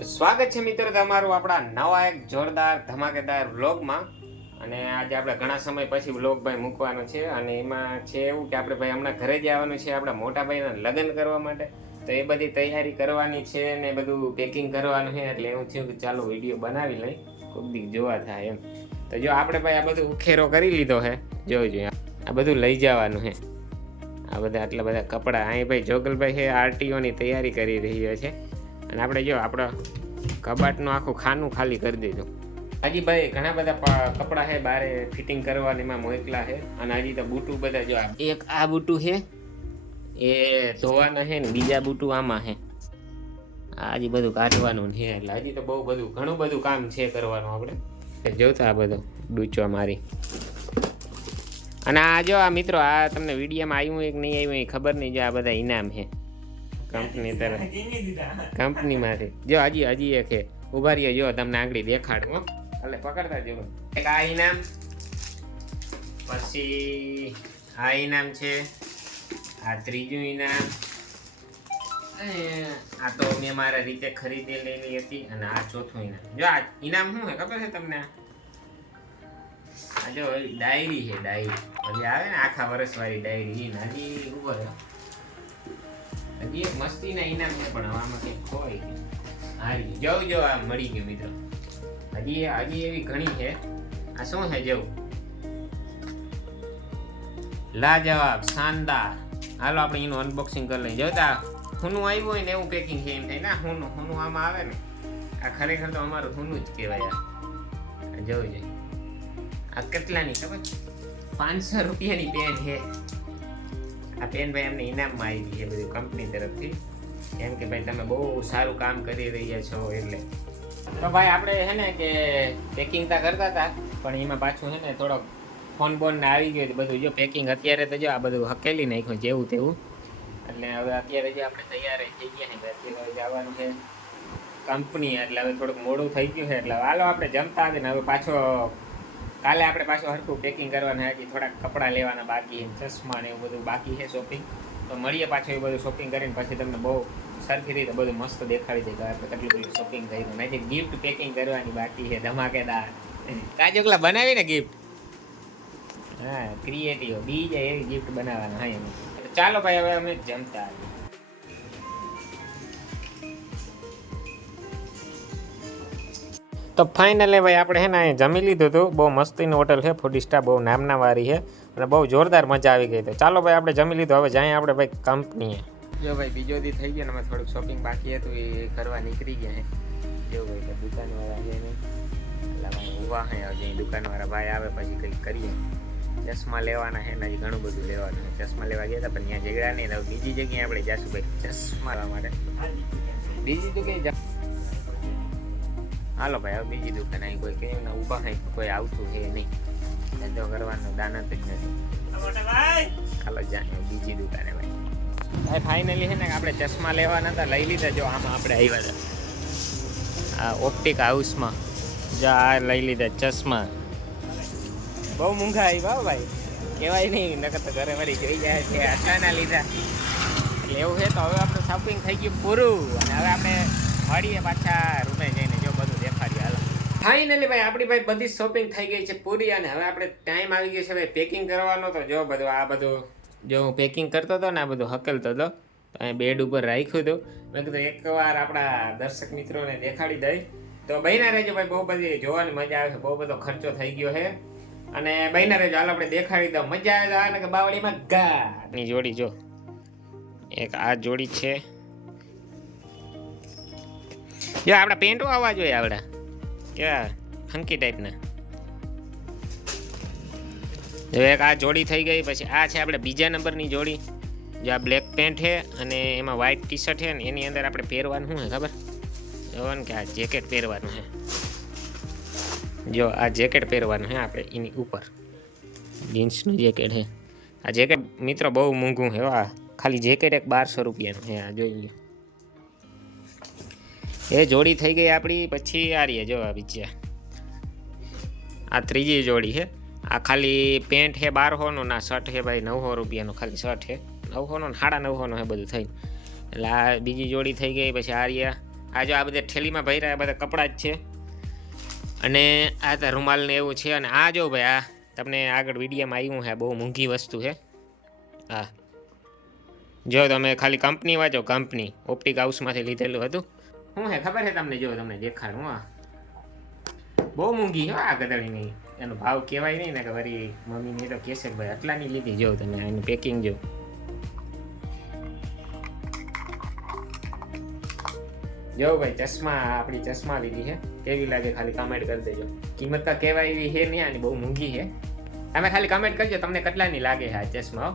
તો સ્વાગત છે મિત્રો તમારું આપણા નવા એક જોરદાર ધમાકેદાર વ્લોગમાં. અને આજે આપણે ઘણા સમય પછી વ્લોગ ભાઈ મૂકવાનો છે અને એમાં છે એવું કે આપણે ભાઈ હમણાં ઘરે જ આવવાનું છે આપણા મોટા ભાઈના લગ્ન કરવા માટે. તો એ બધી તૈયારી કરવાની છે ને બધું પેકિંગ કરવાનું છે એટલે એવું થયું કે ચાલો વીડિયો બનાવી લઈ. કોઈક દી જોવા થાય એમ. તો જો આપણે ભાઈ આ બધું ઉખેરો કરી લીધો છે જોઈ જોઈએ આ બધું લઈ જવાનું છે આ બધા આટલા બધા કપડાં. અહીં ભાઈ જોગલભાઈ છે, આરટીઓની તૈયારી કરી રહ્યો છે. અને આપણે જો, આપણો કબાટનું આખું ખાનું ખાલી કરી દીધું હજી ભાઈ ઘણા બધા કપડાં છે, બારે ફિટિંગ કરવાની એમાં મોકલા છે. અને હજી તો બૂટું બધા જો એક આ બૂટું છે, એ ધોવાના છે ને બીજા બૂટું આમાં છે. આ હજી બધું કાઢવાનું છે, એટલે હજી તો બહુ બધું, ઘણું બધું કામ છે કરવાનું આપણે. જોતા આ બધું ડૂચવા મારી. અને આ જો આ મિત્રો, આ તમને વિડીયોમાં આવ્યું એક નહીં આવ્યું એ ખબર નહીં, જો આ બધા ઇનામ છે. કંપની તરફ. કંપનીમાંથી જો હજી હજી એક છે. ઊભા રહીએ જો તમને આંગળી દેખાડું. હો. એટલે પકડતા જો એક આ ઇનામ પછી આ ઇનામ છે. આ ત્રીજું ઇનામ આ તો મેં મારા રીતે ખરીદી લેલી હતી અને આ ચોથું ઇનામ જો આ ઇનામ શું છે ખબર છે તમને? આ જો ડાયરી છે ડાયરી. હજી આવે ને આખા વર્ષવાળી ડાયરી. ને હજી ઊભો રહ્યો. હજી એક મસ્તીના ઇનામ છે પણ આમાં કંઈક ગયું હારી જવું જો આ મળી ગયું મિત્રો. હજી હજી એવી ઘણી છે. આ શું છે જવું લાજવાબ શાનદાર. હાલો આપણે એનું અનબોક્સિંગ કરી લઈએ. જોતા હુનું આવ્યું હોય ને એવું પેકિંગ છે એમ થાય. ના હુનું હુનું આમાં આવે ને. આ ખરેખર તો અમારું હુનું જ કહેવાય આ. જવું જોઈએ આ કેટલાની ખબર? પાંચસો રૂપિયાની પેન છે. આ પેન ભાઈ અમને ઇનામમાં આવી છે બધી કંપની તરફથી. કેમ કે ભાઈ તમે બહુ સારું કામ કરી રહ્યા છો એટલે. તો ભાઈ આપણે છે ને કે પેકિંગ તા કરતા હતા, પણ એમાં પાછું છે ને થોડોક ફોન બોન ને આવી ગયો બધું જો પેકિંગ અત્યારે તો જો આ બધું હકેલી નાખ્યું જેવું તેવું. એટલે હવે અત્યારે જે આપણે તૈયાર થઈ ગયા ને અત્યારે જવાનું છે કંપની એટલે હવે થોડુંક મોડું થઈ ગયું છે એટલે હાલો આપણે જમતા આવીને હવે પાછો કાલે આપણે પાછું હરખું પેકિંગ કરવાના હજી થોડાક કપડાં લેવાના બાકી, ચશ્મા ને એવું બધું બાકી છે શોપિંગ તો મળીએ પાછું એ બધું શોપિંગ કરીને પછી તમને બહુ સરખી રીતે બધું મસ્ત દેખાડી દે આપણે કેટલું બધું શોપિંગ થઈ ગયું નહીં ગિફ્ટ પેકિંગ કરવાની બાકી છે, ધમાકેદાર. કાજોકલા બનાવી ને ગિફ્ટ હા ક્રિએટિવ બીજા એવી ગિફ્ટ બનાવવાના, હા એમ. ચાલો ભાઈ, હવે અમે જમતા આવીએ. તો ફાઇનલી ભાઈ આપણે હે ને અહીં જમી લીધું હતું. બહુ મસ્તીની હોટલ છે. ફૂડ સ્ટાર બહુ નામના વાળી છે. અને બહુ જોરદાર મજા આવી ગઈ તો ચાલો ભાઈ આપણે જમી લીધું. હવે જાય આપણે ભાઈ કંપનીએ જો ભાઈ બીજો દી થઈ ગયો ને અમે થોડુંક શોપિંગ બાકી હતું, એ કરવા નીકળી ગયા છે જો ભાઈ તો દુકાનવાળા છે ને. એટલે ભાઈ ઊભા હે, હવે જઈ દુકાનવાળા ભાઈ આવે, પછી કંઈક કરીએ. ચશ્મા લેવાના છે ને, હજી ઘણું બધું લેવાનું છે ચશ્મા લેવા ગયા હતા, પણ ત્યાં જગ્યા નહીં. હવે બીજી જગ્યાએ આપણે જાશું ભાઈ ચશ્મા લેવા માટે. બીજી તો કઈ હાલો ભાઈ, હવે બીજી દુકાન અહીં કોઈ કે ને ઊભા થાય કોઈ આવતું છે નહીં. ધંધો કરવાનો દાનત જ નથી. હાલો જાય બીજી દુકાને ભાઈ. ભાઈ ફાઇનલી છે ને, આપણે ચશ્મા લેવાના હતા. લઈ લીધા, જો, આમાં આપણે આવ્યા હતા. આ ઓપ્ટિક હાઉસમાં જો, આ લઈ લીધા ચશ્મા. બહુ મૂંઘા આવ્યા ભાઈ. કહેવાય નહીં, નકર તો ઘરે વળી જોઈ જાય છે. આટલાના લીધા. એટલે એવું છે તો હવે આપણે શોપિંગ થઈ ગયું પૂરું. અને હવે આપણે મળીએ પાછા રૂમે જઈને જો બધું દેખાડીએ હાલો ફાઇનલી ભાઈ, આપણી ભાઈ બધી શોપિંગ થઈ ગઈ છે પૂરી અને હવે આપણે ટાઈમ આવી ગયો છે ભાઈ પેકિંગ કરવાનો. તો જો બધું, આ બધું જો હું પેકિંગ કરતો હતો ને આ બધું હકેલતો હતો, તો અહીં બેડ ઉપર રાખ્યું હતું. મેં કીધું એકવાર આપણા દર્શક મિત્રોને દેખાડી દઈ. તો બહેના રહેજો ભાઈ, બહુ બધી જોવાની મજા આવે છે. બહુ બધો ખર્ચો થઈ ગયો છે. અને બહેના રહેજો, હાલ આપણે દેખાડી દઉં. મજા આવે તો આ કે બાવળીમાં ગાની જોડી જો. એક આ જોડી છે. જો, આપણા પેન્ટો આવવા જોઈએ, આવડા. કેવા ફંકી ટાઈપના જો એક આ જોડી થઈ ગઈ, પછી આ છે આપણે બીજા નંબરની જોડી. જો આ બ્લેક પેન્ટ છે અને એમાં વ્હાઇટ ટી શર્ટ છે ને, એની અંદર આપણે પહેરવાનું છે ખબર? જોવાનું કે આ જેકેટ પહેરવાનું છે. જો આ જેકેટ પહેરવાનું છે આપણે એની ઉપર. જીન્સનું જેકેટ છે. આ જેકેટ મિત્રો બહુ મોંઘું છે આ ખાલી જેકેટ એક બારસો રૂપિયાનું છે, આ જોઈ લો એ જોડી થઈ ગઈ આપણી પછી આ રહીએ જો આ આ. ત્રીજી જોડી છે આ ખાલી પેન્ટ છે બારસોનો ના શર્ટ છે ભાઈ નવસો રૂપિયાનો, ખાલી શર્ટ છે નવસોનો સાડા નવસોનો છે બધું થઈને. એટલે આ બીજી જોડી થઈ ગઈ, પછી આ રહ્યા આ જો આ બધા ઠેલીમાં ભર્યા બધા કપડાં જ છે. અને આ તો રૂમાલ ને એવું છે, અને આ જો ભાઈ, આ તમને આગળ વિડીયામાં આવ્યું છે બહુ મોંઘી વસ્તુ છે હા જો તમે ખાલી કંપની વાંચો, કંપની, ઓપ્ટિક હાઉસમાંથી લીધેલું હતું. શું હે ખબર છે તમને જો તમને દેખાડું હા બહુ મોંઘી હો આ ગદળીની એનો ભાવ કહેવાય નહીં ને કે વળી મમ્મીને તો કહેશે કે ભાઈ આટલાની લીધી જો તમે એનું પેકિંગ જો જો ભાઈ ચશ્મા આપણી ચશ્મા લીધી છે કેવી લાગે ખાલી કમેન્ટ કરી દેજો કિંમત તો કહેવાય એવી છે નહીં આની બહુ મોંઘી છે તમે ખાલી કમેન્ટ કરજો તમને કેટલાની લાગે છે આ ચશ્મા.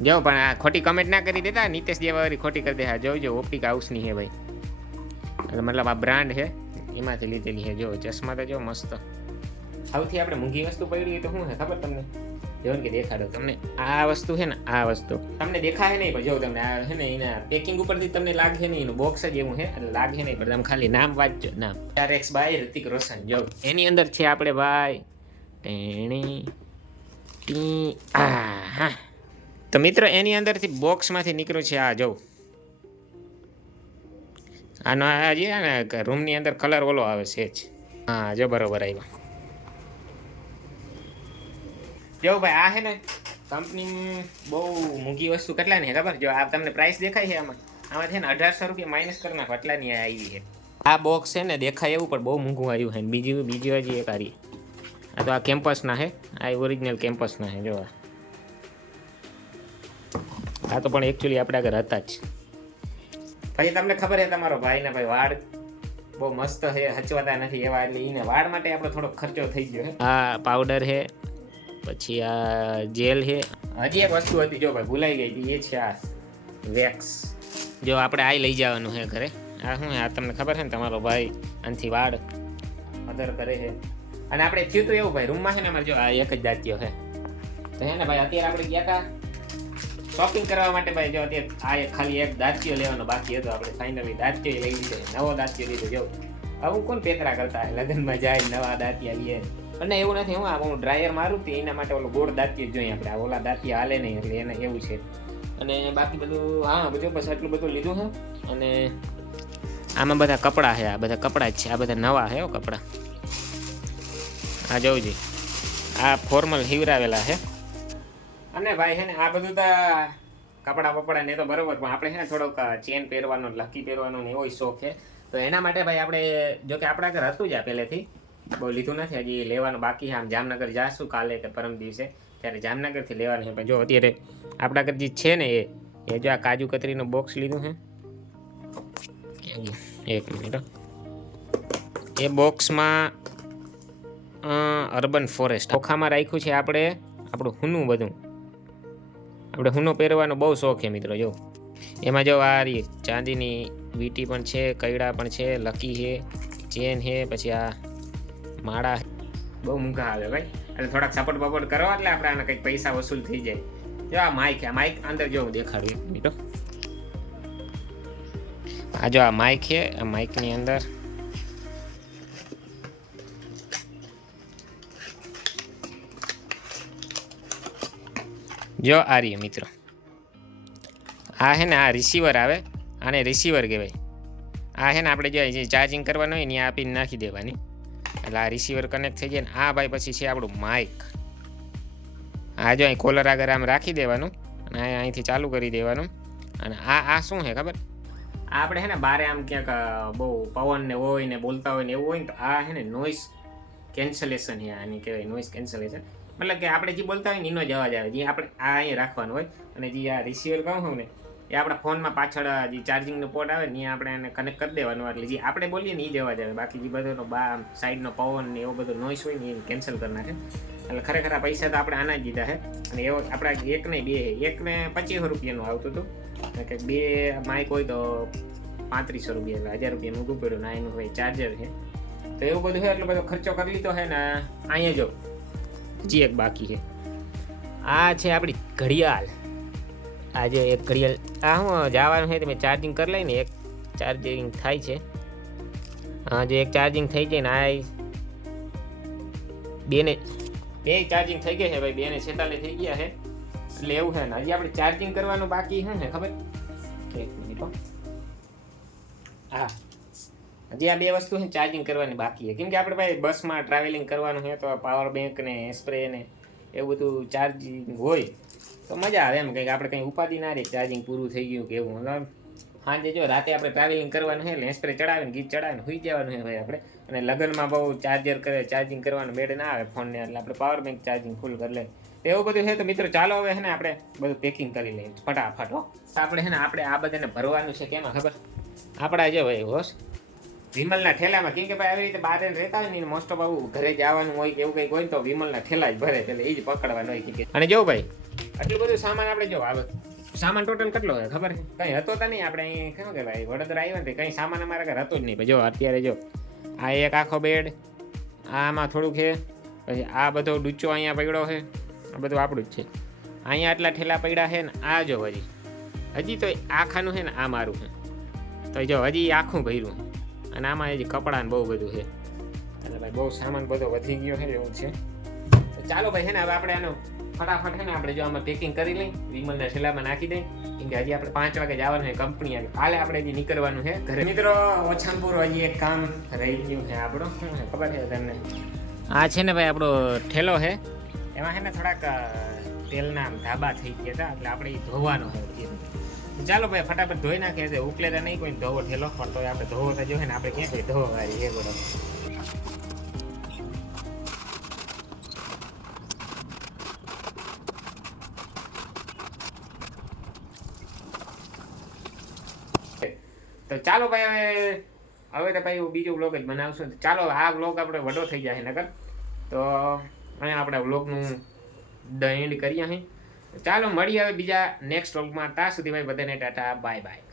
જો પણ આ ખોટી કમેન્ટ ના કરી દેતા નીતેશ જેવા ખોટી કરી દે હા જોજો ઓપ્ટિક હાઉસની છે ભાઈ મતલબ આ બ્રાન્ડ છે, એમાંથી લીધેલી છે. જો, ચશ્મા તો જો મસ્ત. સૌથી આપણે મૂંઘી વસ્તુ પડી તો શું છે? ખબર તમને? જો કે દેખાડો તમને. આ વસ્તુ છે ને, આ વસ્તુ. તમને દેખાય નહીં, પણ જો તમને આ છે ને, એના પેકિંગ ઉપરથી તમને લાગે નહીં. એનું બોક્સ જ એવું છે, એટલે લાગે નહીં, પણ તમે ખાલી નામ વાંચજો. નામ. ચાર એક્સ બાય ઋતિક રોશન. જો, એની અંદર છે આપણે ભાઈ, ટેણી, ટી, આ, હા. તો મિત્રો, એની અંદરથી બોક્સમાંથી નીકળ્યું છે આ, જો. આનો આ જે ને રૂમની અંદર કલર ઓલો આવે છે જ. હા, જો બરોબર આવ્યો જો ભાઈ, આ છે ને કંપની બહુ મોંઘી વસ્તુ કેટલાની ખબર? જો આ તમને પ્રાઇસ દેખાય છે આમાં. આમાં છે ને અઢારસો રૂપિયા માઇનસ કરી નાખો, એટલાની આવી છે. આ બોક્સ છે ને દેખાય એવું, પણ બહુ મોંઘું આવ્યું છે. બીજી બીજું હજી એક હારી આ તો આ કેમ્પસના છે આ ઓરિજિનલ કેમ્પસના છે જો આ. તો પણ એકચ્યુઅલી આપણે આગળ હતા જ. પછી તમને ખબર છે તમારો ભાઈ ને ભાઈ વાળ બહુ મસ્ત છે હચવાતા નથી એવા એટલે એને વાળ માટે આપણો થોડો ખર્ચો થઈ ગયો હા. આ પાવડર છે પછી આ જેલ છે. હજી એક વસ્તુ હતી જો ભાઈ ભૂલાઈ ગઈ હતી એ છે આ વેક્સ જો આપણે આ લઈ જવાનું છે ઘરે. આ શું આ તમને ખબર છે ને તમારો ભાઈ આનાથી વાળ અધર કરે છે અને આપણે થયું તો એવું ભાઈ રૂમમાં છે ને અમારે જો આ એક જ દાંતિયો છે તો હે ને ભાઈ અત્યારે આપણે ગયા હતા શોપિંગ કરવા માટે ભાઈ જો અત્યારે આ એક ખાલી એક દાંતિયો લેવાનો બાકી હતો. આપણે ફાઇનલી દાંતિયો લઈ લીધો. નવો દાંતિયો લીધો. જો આવું કોણ પેતરા કરતા? લગ્નમાં જાય, નવા દાંતિયા લઈએ અને એવું નથી, હું આ હું ડ્રાયર મારું તે, એના માટે ઓલો ગોળ દાંતિયો જોઈએ આપણે. આ ઓલા દાંતિયા હાલે નહીં, એટલે એને એવું છે. અને બાકી બધું, હા, બધું બસ એટલું બધું લીધું છે અને આમાં બધા કપડાં છે આ બધા કપડાં જ છે. આ બધા નવા છે કપડાં. આ જોઉં આ ફોર્મલ હિવરાવેલા છે અને ભાઈ છે ને, આ બધું તો કપડાં બપડા ને તો બરોબર, પણ આપણે છે ને થોડોક ચેન પહેરવાનો લકી પહેરવાનો ને એવો શોખ છે. તો એના માટે ભાઈ આપણે, જો કે આપણા ઘર હતું જ આ પહેલેથી, બહુ લીધું નથી, હજી લેવાનું બાકી આમ જામનગર જાશું કાલે કે પરમ દિવસે, ત્યારે જામનગરથી લેવાનું છે. પણ જો અત્યારે આપણા ઘર જે છે ને એ એ જો આ કાજુ કતરીનું બોક્સ લીધું છે. એક મિનિટ એ બોક્સમાં અર્બન ફોરેસ્ટ ઓખામાં રાખ્યું છે આપણે, આપણું હુનું બધું. આપણે હુનો પહેરવાનો બહુ શોખ છે મિત્રો, જો. એમાં જો આ ચાંદીની વીટી પણ છે, કૈડા પણ છે, લકી છે, ચેન છે, પછી આ માળા બહુ મૂંઘા આવે ભાઈ. એટલે થોડાક સપોર્ટ બપોર્ટ કરો એટલે આપણે આના કંઈક પૈસા વસૂલ થઈ જાય. જો આ માઇક આ માઇક અંદર જો હું દેખાડું મિત્રો આ જો આ માઇક છે, આ માઇકની અંદર જો આ મિત્રો. આ છે ને આ રિસીવર આવે, આને રિસીવર કહેવાય. આ હે ને આપણે જે ચાર્જિંગ કરવાનું હોય ને, એ આપીને નાખી દેવાની. એટલે આ રિસીવર કનેક્ટ થઈ જાય ને, આ ભાઈ પછી છે આપણું માઇક આ જો અહીં કોલર આગળ આમ રાખી દેવાનું અને અહીંથી ચાલુ કરી દેવાનું. અને આ આ શું છે ખબર? આપણે છે ને બારે આમ ક્યાંક બહુ પવન ને હોય ને બોલતા હોય ને એવું હોય ને, તો આ હે ને નોઇસ કેન્સલેશન છે આની કહેવાય નોઈસ કેન્સલેશન મતલબ કે આપણે જે બોલતા હોય ને, એનો જ અવાજ આવે. જે આપણે આ અહીં રાખવાનું હોય. અને જે આ રિસીવર કહું છું ને, એ આપણા ફોનમાં પાછળ જે ચાર્જિંગનો પોર્ટ આવે ને, એ આપણે એને કનેક્ટ કરી દેવાનું. એટલે જે આપણે બોલીએ ને, એ જ અવાજ આવે. બાકી જે બધો બા સાઈડનો પવન ને એવો બધો નોઈસ હોય ને એ કેન્સલ કરી નાખે. એટલે ખરેખર આ પૈસા તો આપણે આના જ દીધા છે. અને એવો આપણા એક નહીં બે. એક ને પચીસો રૂપિયાનું આવતું હતું. કે બે માઇક હોય તો પાંત્રીસો રૂપિયા, એટલે હજાર રૂપિયા મૂકવું પડ્યું ના એનું ચાર્જર છે. તો એવું બધું છે, એટલો બધો ખર્ચો કરી લીધો છે ને, અહીંયા જો. હજી એક બાકી છે. આ છે આપણી ઘડિયાળ. આ જે એક ઘડિયાળ, આ હું જવાનું છે તમે ચાર્જિંગ કરી લઈને, એક ચાર્જિંગ થાય છે. હા જો એક ચાર્જિંગ થઈ જાય ને, આ બેને, બે ચાર્જિંગ થઈ ગયા છે ભાઈ, બેને છેતાલીસ થઈ ગયા છે. એટલે એવું છે ને, હજી આપણે ચાર્જિંગ કરવાનું બાકી છે ને, ખબર? એક મિનિટ હો. હજી આ બે વસ્તુ છે ચાર્જિંગ કરવાની બાકી છે. કેમ કે આપણે ભાઈ બસમાં ટ્રાવેલિંગ કરવાનું છે, તો પાવર બેંક ને સ્પ્રે ને એવું બધું ચાર્જિંગ હોય, તો મજા આવે એમ. કંઈક આપણે કંઈ ઉપાધિ ના રહે ચાર્જિંગ પૂરું થઈ ગયું કે એવું. સાંજે જો રાતે આપણે ટ્રાવેલિંગ કરવાનું છે, એટલે સ્પ્રે ચડાવીને, ગીત ચડાવીને સુઈ જવાનું છે ભાઈ આપણે. અને લગ્નમાં બહુ ચાર્જર કરે ચાર્જિંગ કરવાનું બેડ ના આવે ફોનને એટલે આપણે પાવર બેંક ચાર્જિંગ ફૂલ કરી લે એવું બધું છે તો મિત્રો, ચાલો હવે છે ને આપણે બધું પેકિંગ કરી લઈએ. ફટાફટ આપણે છે ને આપણે આ બધાને ભરવાનું છે, કેમાં ખબર? આપણા જે ભાઈ હોશ. વિમલના ઠેલામાં, કેમ કે ભાઈ આવી રીતે બહાર રહેતા હોય ને મોસ્ટ ઓફ આવું ઘરે જવાનું હોય કે એવું કંઈક હોય તો વિમલના ઠેલા જ ભરે, એટલે એ જ પકડવાનું હોય કે અને જો ભાઈ, આટલું બધું સામાન આપણે જો આવે સામાન ટોટલ કેટલો હોય, ખબર છે? કંઈ હતો તો નહીં, આપણે અહીં કેવું કે ભાઈ, વડોદરા આવ્યા ને કંઈ સામાન અમારા ઘરે હતો જ નહીં. જો, અત્યારે જો, આ એક આખો બેડ આમાં થોડુંક છે, પછી આ બધો ડૂચો અહીંયા પડ્યો છે, આ બધું આપણું જ છે. અહીંયા આટલા ઠેલા પડ્યા છે ને, આ જો હજી. હજી તો આખાનું છે ને, આ મારું છે. તો જો, હજી આખું ભર્યું. અને આમાં હજી કપડાં ને બહુ બધું છે. અને ભાઈ બહુ સામાન બધો વધી ગયો છે એવું છે. તો ચાલો ભાઈ છે ને હવે આપણે આનો ફટાફટ છે ને આપણે જો આમાં પેકિંગ કરી લઈ વિમલના છેલ્લામાં નાખી દઈ. કેમ કે હજી આપણે પાંચ વાગે જવાનું છે કંપની આગળ. કાલે આપણે હજી નીકળવાનું છે ઘરે. મિત્રો ઓછાનપુર હજી એક કામ રહી ગયું છે આપણું. ખબર છે તમને? આ છે ને ભાઈ આપણો ઠેલો છે. એમાં છે ને થોડાક તેલના ધાબા થઈ ગયા હતા એટલે આપણે એ ધોવાનો છે. ચાલો ભાઈ, ફટાફટ ધોઈ નાખે છે ઉકલેતા નહીં કોઈ ધોવો ઠેલો, પણ તો આપણે ધોવો તો જોઈએ ને, આપણે ક્યાં કોઈ ધોવા વાળી એ બરોબર તો ચાલો ભાઈ, હવે હવે તો ભાઈ બીજો બ્લોગ જ બનાવશું. ચાલો, આ બ્લોગ આપણે વડો થઈ જાય નગર તો અહીંયા આપણે બ્લોગનું એન્ડ કરીએ અહીં ચાલો મળીએ હવે બીજા નેક્સ્ટ વ્લોગમાં ત્યાં સુધી ભાઈ બધાને ટાટા બાય બાય